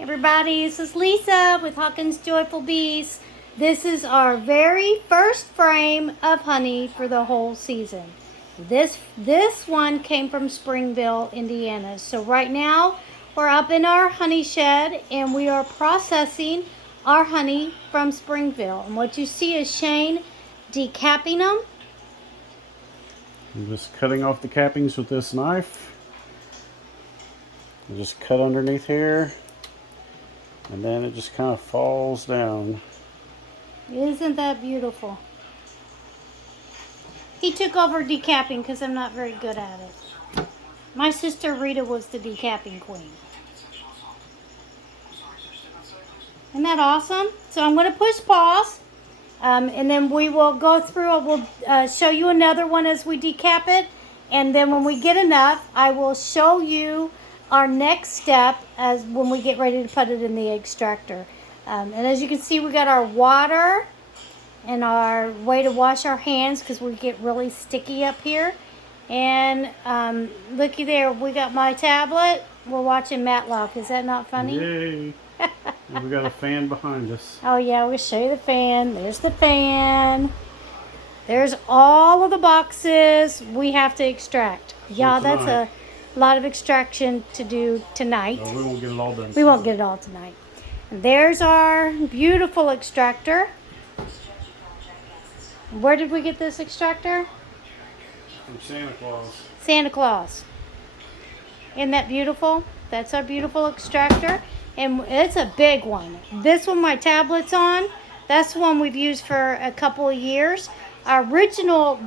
Everybody, this is Lisa with Hawkins Joyful Bees. This is our very first frame of honey for the whole season. This one came from Springville, Indiana. So right now we're up in our honey shed and we are processing our honey from Springville. And what you see is Shane decapping them. I'm just cutting off the cappings with this knife. I just cut underneath here, and then it just kind of falls down. Isn't that beautiful? He took over decapping because I'm not very good at it. My sister Rita was the decapping queen. Isn't that awesome? So I'm going to push pause, and then we will go through. We'll show you another one as we decap it, and then when we get enough, I will show you our next step as when we get ready to put it in the extractor. And as you can see, we got our water and our way to wash our hands because we get really sticky up here. And looky there, we got my tablet. We're watching Matlock. Is that not funny? Yay! And we got a fan behind us. Oh yeah, we'll show you the fan. There's the fan. There's all of the boxes we have to extract. Yeah, that's a lot of extraction to do tonight. We won't get it all done. We won't get it all tonight. And there's our beautiful extractor. Where did we get this extractor? From Santa Claus. Santa Claus. Isn't that beautiful? That's our beautiful extractor. And it's a big one. This one my tablet's on. That's the one we've used for a couple of years. Our original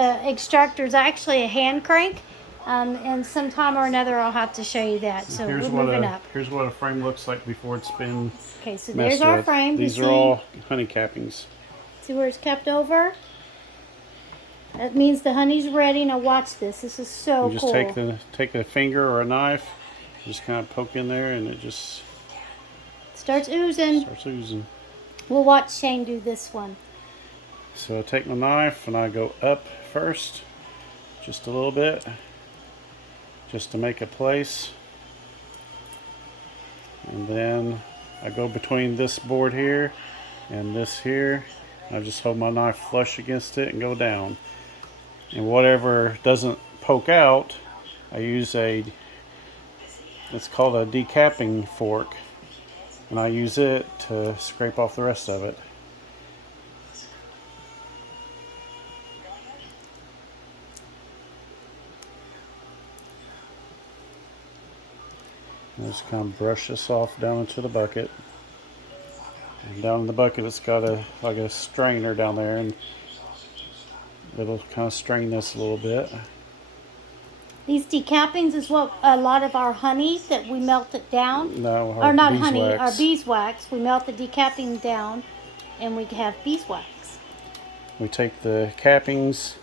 extractor is actually a hand crank. And sometime or another I'll have to show you that. So we're moving up. Here's what a frame looks like before it's been Okay, so there's our frame. These are all honey cappings. See where it's kept over? That means the honey's ready. Now watch this. This is so cool. You just take a finger or a knife, just kind of poke in there, and it just starts oozing. We'll watch Shane do this one. So I take my knife and I go up first, just a little bit, just to make a place. And then I go between this board here and this here. I just hold my knife flush against it and go down. And whatever doesn't poke out, I use it's called a decapping fork. And I use it to scrape off the rest of it. And just kind of brush this off down into the bucket. And down in the bucket it's got like a strainer down there, and it'll kind of strain this a little bit. These decappings is what a lot of our honey that we melt it down. No, or not honey, our beeswax. We melt the decapping down and we have beeswax. We take the cappings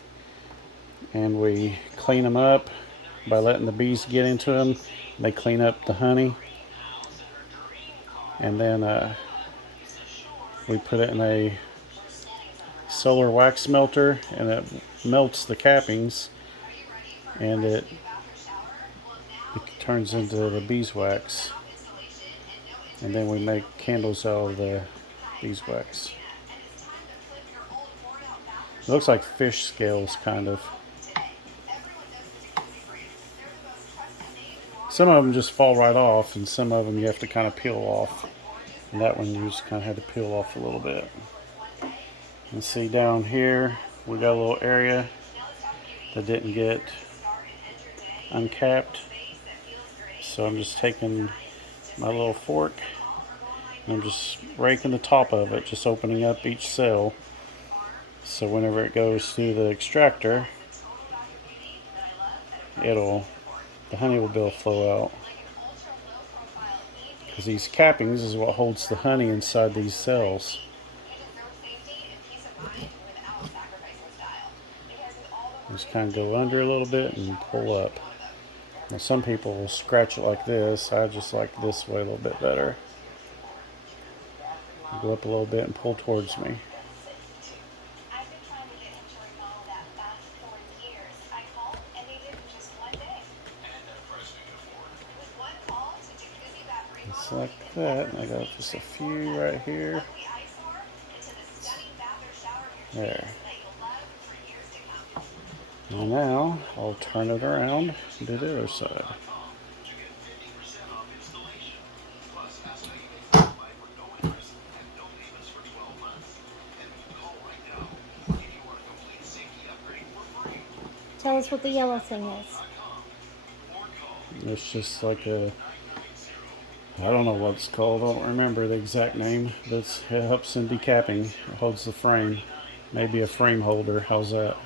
and we clean them up by letting the bees get into them. They clean up the honey. And then we put it in a solar wax melter and it melts the cappings. And it turns into the beeswax, and then we make candles out of the beeswax. It looks like fish scales, kind of. Some of them just fall right off, and some of them you have to kind of peel off. And that one you just kind of had to peel off a little bit. And see down here, we got a little area that didn't get uncapped, so I'm just taking my little fork and I'm just raking the top of it, just opening up each cell, so whenever it goes through the extractor, the honey will be able to flow out, because these cappings is what holds the honey inside these cells. Just kind of go under a little bit and pull up. Now some people will scratch it like this. I just like this way a little bit better. Go up a little bit and pull towards me. Just like that. And I got just a few right here. There. And now I'll turn it around and do the other side. Tell us what the yellow thing is. It's just like a, I don't know what it's called. I don't remember the exact name. But it helps in decapping. It holds the frame. Maybe a frame holder. How's that?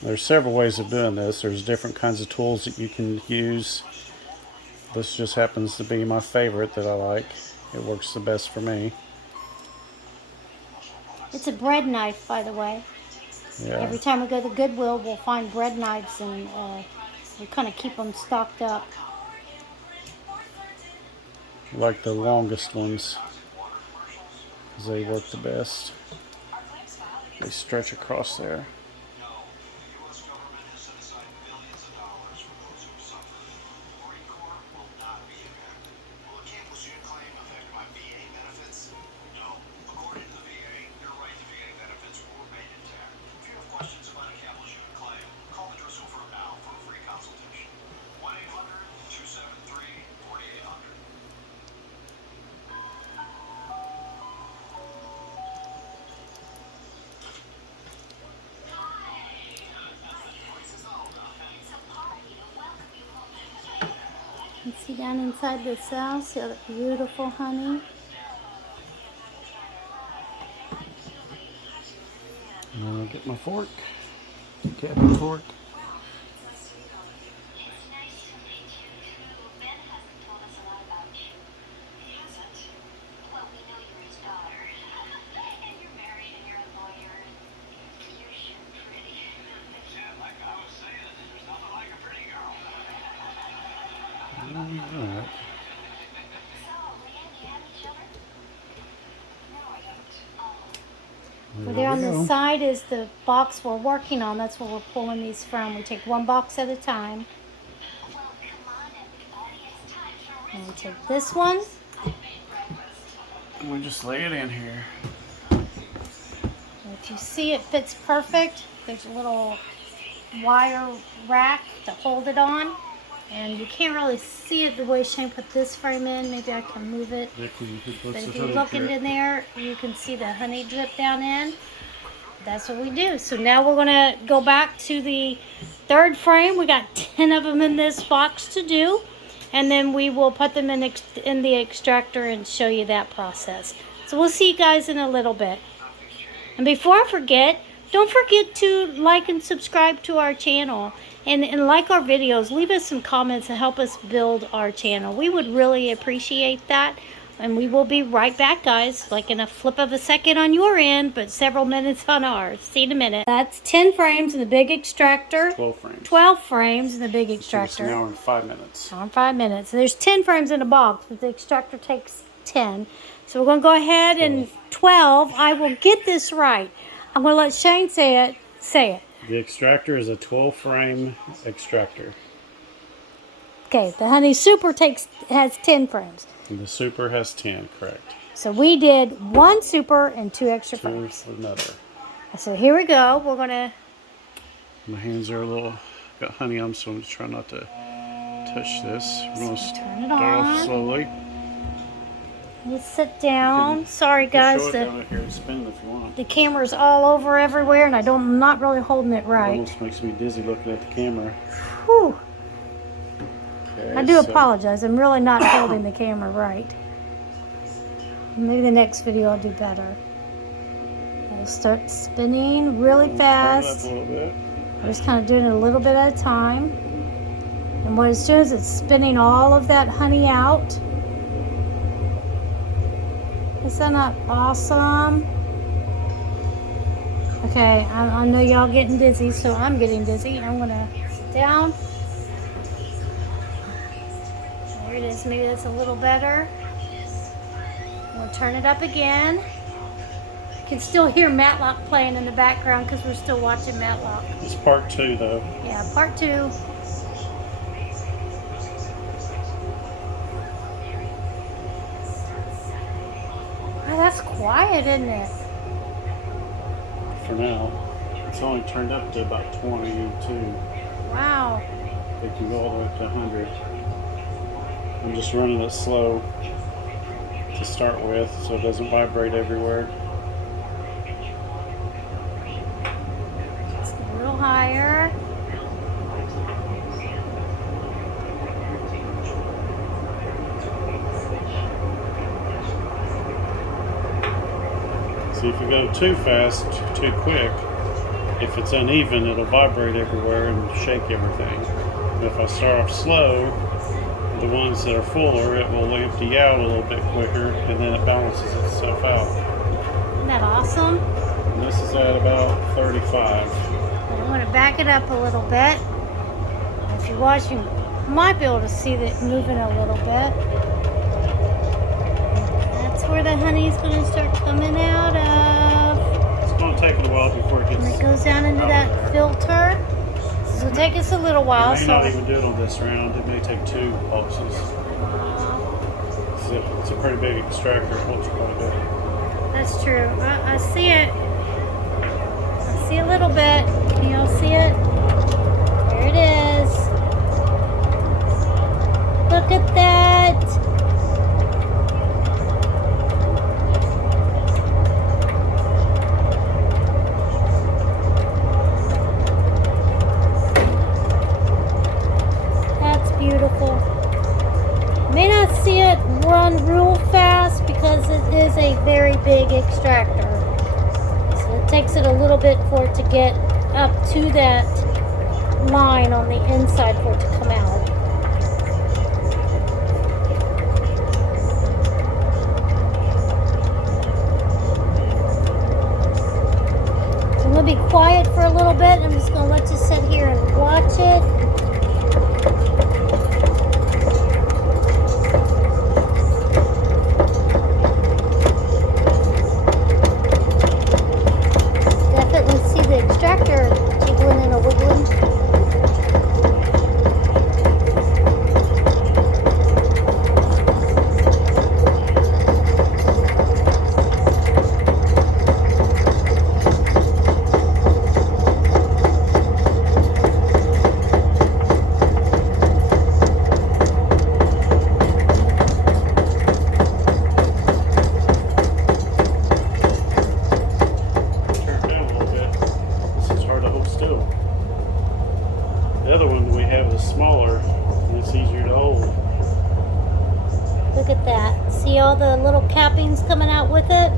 There's several ways of doing this. There's different kinds of tools that you can use. This just happens to be my favorite that I like. It works the best for me. It's a bread knife, by the way. Yeah. Every time we go to Goodwill, we'll find bread knives, and we kind of keep them stocked up. I like the longest ones because they work the best. They stretch across there. You see down inside the cell, see all that beautiful honey? I'll get my fork, cabin fork. Alright. Well, there on the side is the box we're working on. That's where we're pulling these from. We take one box at a time. And we take this one. And we just lay it in here. And if you see, it fits perfect. There's a little wire rack to hold it on. And you can't really see it the way Shane put this frame in. Maybe I can move it. But if you look into there, you can see the honey drip down in. That's what we do. So now we're going to go back to the third frame. We got 10 of them in this box to do. And then we will put them in the extractor and show you that process. So we'll see you guys in a little bit. And before I forget, don't forget to like and subscribe to our channel. And like our videos, leave us some comments and help us build our channel. We would really appreciate that. And we will be right back, guys, like in a flip of a second on your end, but several minutes on ours. See you in a minute. That's 10 frames in the big extractor. 12 frames. 12 frames in the big extractor. Now in 5 minutes. On 5 minutes. There's 10 frames in a box, but the extractor takes 10. So we're going to go ahead and 12. I will get this right. I'm going to let Shane say it. Say it. The extractor is a 12 frame extractor. Okay, the Honey Super has 10 frames. And the Super has 10, correct. So we did 1 Super and 2 extra frames. Another. So here we go. We're going to... My hands are a little... got honey on, so I'm just trying not to touch this. We're going to turn it start off on. slowly. Let's sit down. Sorry, guys. Show it down here and spin if you want. The camera's all over everywhere, and I'm not really holding it It right. almost makes me dizzy looking at the camera. Whew. Okay, I do apologize. I'm really not holding the camera right. Maybe the next video I'll do better. I'll start spinning really fast. Turn it up a little bit. I'm just kind of doing it a little bit at a time. And what it's doing is it's spinning all of that honey out. Is that not awesome? Okay, I know y'all getting dizzy, so I'm getting dizzy. I'm going to sit down. There it is. Maybe that's a little better. We'll turn it up again. can still hear Matlock playing in the background because we're still watching Matlock. It's part 2 though. Yeah, part 2. Oh, that's quiet, isn't it? For now. It's only turned up to about 22. Wow. It can go all the way up to 100. I'm just running it slow to start with so it doesn't vibrate everywhere. Just a little higher. See, if you go too fast, too quick, if it's uneven, it'll vibrate everywhere and shake everything. But if I start off slow, the ones that are fuller, it will empty out a little bit quicker, and then it balances itself out. Isn't that awesome? And this is at about 35. I'm going to back it up a little bit. If you're watching, you might be able to see it moving a little bit. That's where the honey's going to start coming out of. It's going to take it a while before it gets. And it goes down into that filter. This will take us a little while. It may not even do it on this round. It may take 2 pulses. It's a pretty big extractor. It holds quite a bit. That's true. I see it. I see a little bit. Can y'all see it? There it is. Look at that. That's beautiful. May not see it run real fast because it is a very big extractor. So it takes it a little bit for it to get up to that line on the inside for it to come out. So I'm going to be quiet for a little bit. I'm just going to let you sit here and watch it. Extractor jiggling and a wiggling. The other one we have is smaller and it's easier to hold. Look at that. See all the little cappings coming out with it?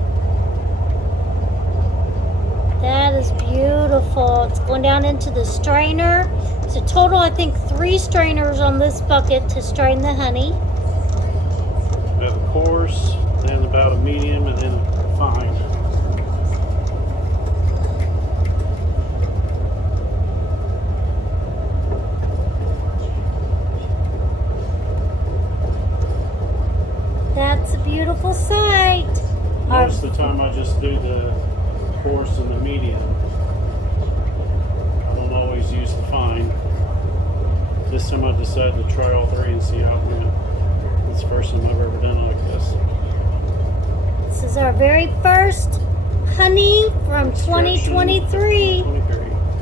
That is beautiful. It's going down into the strainer. It's a total, I think, 3 strainers on this bucket to strain the honey. We have a coarse, then about a medium, and then a fine. That's a beautiful sight. Most of the time I just do the coarse and the medium. I don't always use the fine. This time I decided to try all 3 and see how it went. It's the first time I've ever done it like this. This is our very first honey from 2023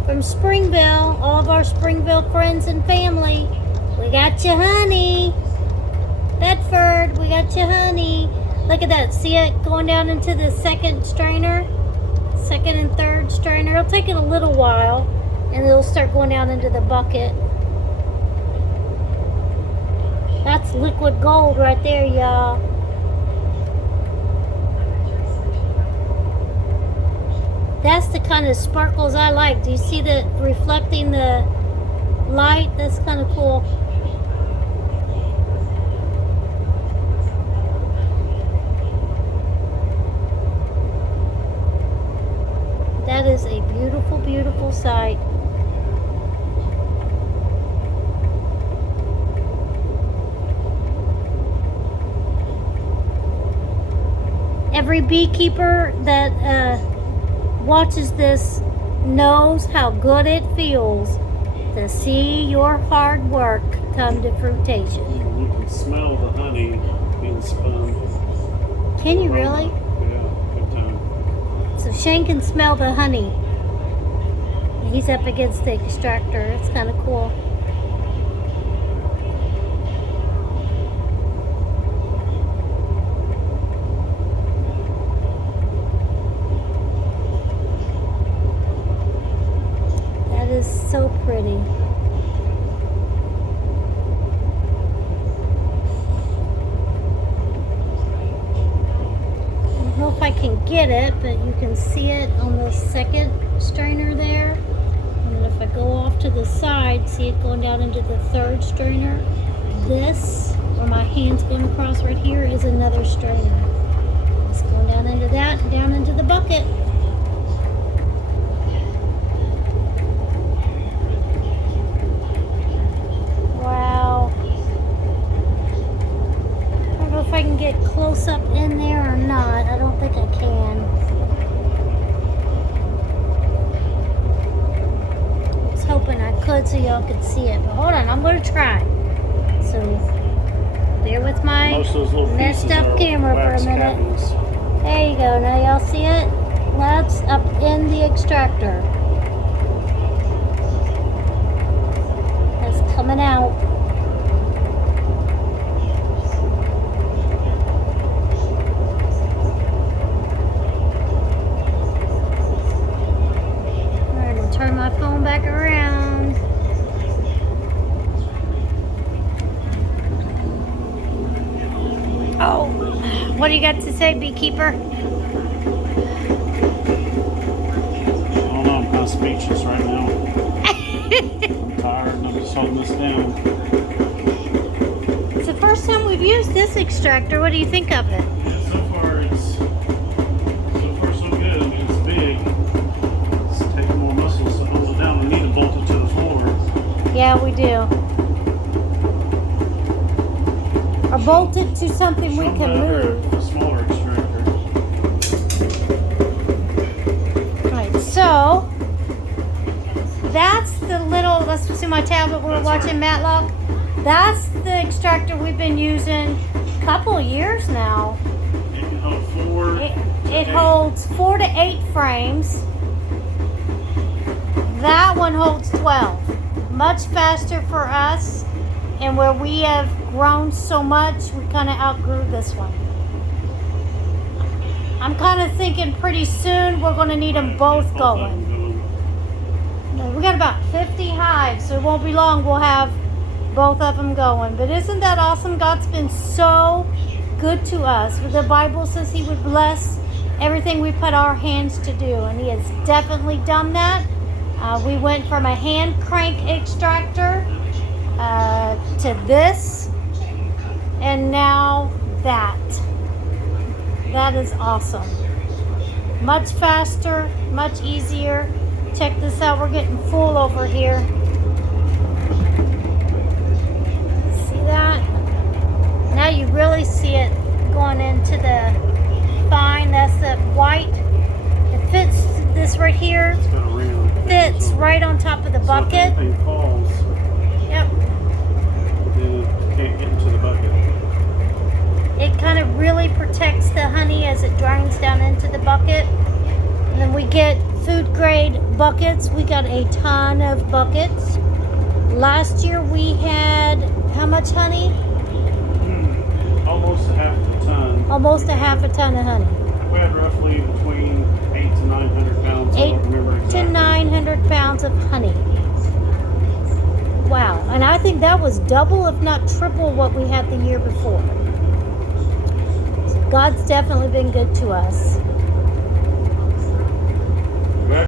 from Springville. All of our Springville friends and family. We got you honey. Bedford, we got you honey. Look at that. See it going down into the second strainer? Second and third strainer. It'll take it a little while and it'll start going down into the bucket. That's liquid gold right there, y'all. That's the kind of sparkles I like. Do you see the reflecting the light? That's kind of cool. That is a beautiful, beautiful sight. every beekeeper that watches this knows how good it feels to see your hard work come to fruition. You can smell the honey being spun. Can you really? Yeah, good time. So Shane can smell the honey. He's up against the extractor. It's kind of cool. That is so pretty. I don't know if I can get it, but you can see it on the second strainer there. And then if I go off to the side, see it going down into the third strainer. This, where my hand's going across right here, is another strainer. It's going down into that and down into the bucket. Wow. I don't know if I can get close up in there or not. I don't think I can. I was hoping I could so y'all could see it. But hold on, I'm going to try. So, bear with my Most of those little messed pieces up are camera for a wax minute. cavities. There you go. Now y'all see it? That's up in the extractor. That's coming out. Alright, I'll turn my phone back around. Oh, what do you got to say, beekeeper? I don't know, I'm kind of speechless right now. I'm tired and I'm just holding this down. It's the first time we've used this extractor. What do you think of it? Yeah, so far so good. I mean, it's big. It's taking more muscles to hold it down. We need to bolt it to the floor. Yeah, we do. Or bolt it to something we can move. A smaller extractor. Alright, so that's the little, let's see my tablet, we were watching Matlock. That's the extractor we've been using a couple of years now. It can hold 4. It holds 4 to 8 frames. That one holds 12. Much faster for us. And where we have grown so much, we kind of outgrew this one. I'm kind of thinking pretty soon we're going to need them both going. We got about 50 hives, so it won't be long we'll have both of them going. But isn't that awesome? God's been so good to us. The Bible says He would bless everything we put our hands to do, and He has definitely done that. We went from a hand crank extractor to this, and now that. That is awesome. Much faster, much easier. Check this out, we're getting full over here. See that? Now you really see it going into the fine. That's the white. It fits this right here. It's got a rim. Fits right on top of the bucket. So if anything falls, Yep. then it can't get into the bucket. It kind of really protects the honey as it drains down into the bucket. And then we get food grade buckets. We got a ton of buckets. Last year we had how much honey? Almost a half a ton. Almost a half a ton of honey. We had roughly between 8 to 900 pounds. I 8 don't remember to exactly. 900 pounds of honey. Wow. And I think that was double, if not triple, what we had the year before. So God's definitely been good to us.